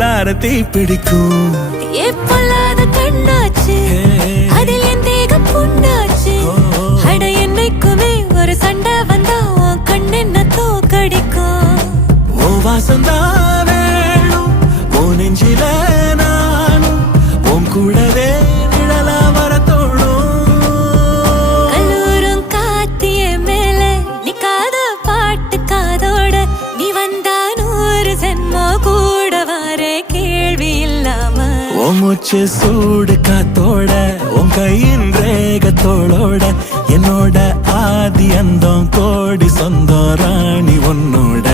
உள்ளார தீ பிடிக்கும். எப்பொல்லாத கண்ணாச்சு அதில் என் தேகம் புண்ணாச்சு. அட என்னைக்குமே ஒரு சண்டை வந்தா உன் கண்ணென்ன தோக்கடிக்கும். ஓ வாசந்தான் வேணும் ஓ நெஞ்சில நானும் உன் கூடவே நிழலா வர தோணும். கல்லூரும் காத்திய மேல நிக்காத பாட்டு காதோட நீ வந்தா 100 ஜென்மோ கூட வர கேள்வி இல்லாம. உன் மூச்சு சூடு காத்தோட உன் கையின் ரேகத்தோளோட என்னோட ஆதி அந்தம் கோடி சொந்தம் ராணி உன்னோட.